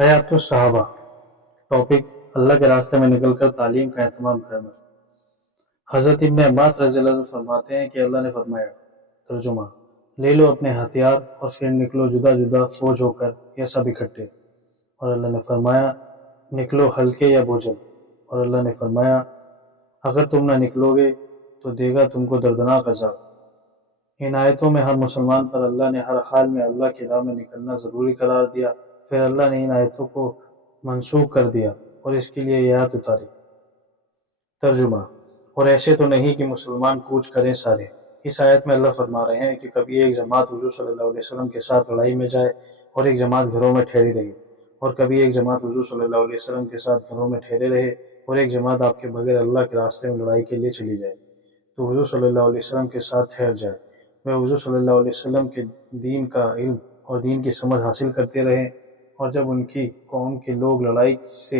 حیات الصحابہ۔ ٹاپک: اللہ کے راستے میں نکل کر تعلیم کا اہتمام کرنا۔ حضرت ابن عباس رضی اللہ عنہ فرماتے ہیں کہ اللہ نے فرمایا، ترجمہ: لے لو اپنے ہتھیار اور پھر نکلو جدا جدا فوج ہو کر یا سب اکٹھے۔ اور اللہ نے فرمایا، نکلو ہلکے یا بوجھل۔ اور اللہ نے فرمایا، اگر تم نہ نکلو گے تو دے گا تم کو دردناک عذاب۔ ان آیتوں میں ہر مسلمان پر اللہ نے ہر حال میں اللہ کی راہ میں نکلنا ضروری قرار دیا۔ پھر اللہ نے ان آیتوں کو منسوخ کر دیا اور اس کے لیے یہ آیت اتاری۔ ترجمہ: اور ایسے تو نہیں کہ مسلمان کوچ کریں سارے۔ اس آیت میں اللہ فرما رہے ہیں کہ کبھی ایک جماعت حضور صلی اللہ علیہ وسلم کے ساتھ لڑائی میں جائے اور ایک جماعت گھروں میں ٹھہری رہے، اور کبھی ایک جماعت حضور صلی اللہ علیہ وسلم کے ساتھ گھروں میں ٹھہرے رہے اور ایک جماعت آپ کے بغیر اللہ کے راستے میں لڑائی کے لیے چلی جائے تو حضور صلی اللہ علیہ وسلم کے ساتھ ٹھہر جائے۔ وہ حضور صلی اللہ علیہ وسلم کے دین کا علم اور دین کی سمجھ حاصل کرتے رہیں، اور جب ان کی قوم کے لوگ لڑائی سے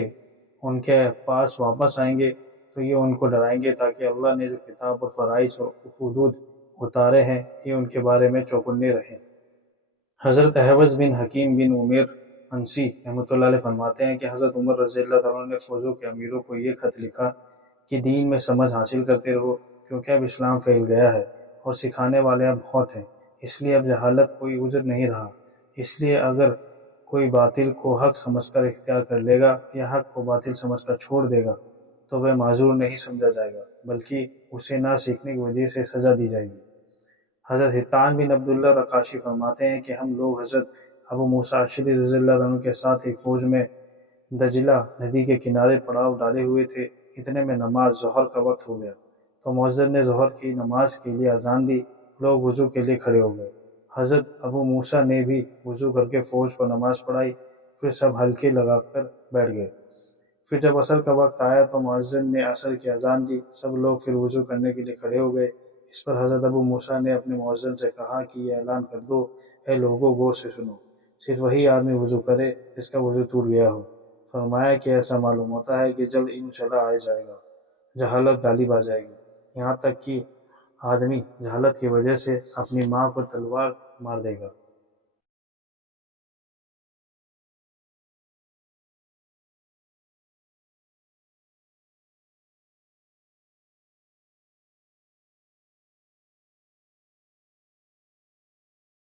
ان کے پاس واپس آئیں گے تو یہ ان کو ڈرائیں گے تاکہ اللہ نے جو کتاب اور فرائض اور حدود اتارے ہیں یہ ان کے بارے میں چوکنے رہیں۔ حضرت احوص بن حکیم بن عمیر انسی رحمۃ اللہ علیہ فرماتے ہیں کہ حضرت عمر رضی اللہ عنہ نے فوجوں کے امیروں کو یہ خط لکھا کہ دین میں سمجھ حاصل کرتے رہو، کیونکہ اب اسلام پھیل گیا ہے اور سکھانے والے اب بہت ہیں، اس لیے اب جہالت کوئی عذر نہیں رہا۔ اس لیے اگر کوئی باطل کو حق سمجھ کر اختیار کر لے گا یا حق کو باطل سمجھ کر چھوڑ دے گا تو وہ معذور نہیں سمجھا جائے گا، بلکہ اسے نہ سیکھنے کی وجہ سے سزا دی جائے گی۔ حضرت حطان بن عبداللہ رقاشی فرماتے ہیں کہ ہم لوگ حضرت ابو موسیٰ اشعری رضی اللہ عنہ کے ساتھ ایک فوج میں دجلہ ندی کے کنارے پڑاؤ ڈالے ہوئے تھے۔ اتنے میں نماز ظہر کا وقت ہو گیا تو مؤذن نے ظہر کی نماز کے لیے اذان دی۔ لوگ وضو کے لیے کھڑے ہو گئے۔ حضرت ابو موسیٰ نے بھی وضو کر کے فوج کو نماز پڑھائی، پھر سب حلقے لگا کر بیٹھ گئے۔ پھر جب عصر کا وقت آیا تو مؤذن نے عصر کی اذان دی، سب لوگ پھر وضو کرنے کے لیے کھڑے ہو گئے۔ اس پر حضرت ابو موسیٰ نے اپنے مؤذن سے کہا کہ یہ اعلان کر دو، اے لوگو غور سے سنو، صرف وہی آدمی وضو کرے جس کا وضو ٹوٹ گیا ہو۔ فرمایا کہ ایسا معلوم ہوتا ہے کہ جلد علم چلا آ جائے گا، جہالت غالب آ جائے گی، یہاں تک کہ آدمی جہالت کی وجہ سے اپنی ماں پر تلوار مار دے گا۔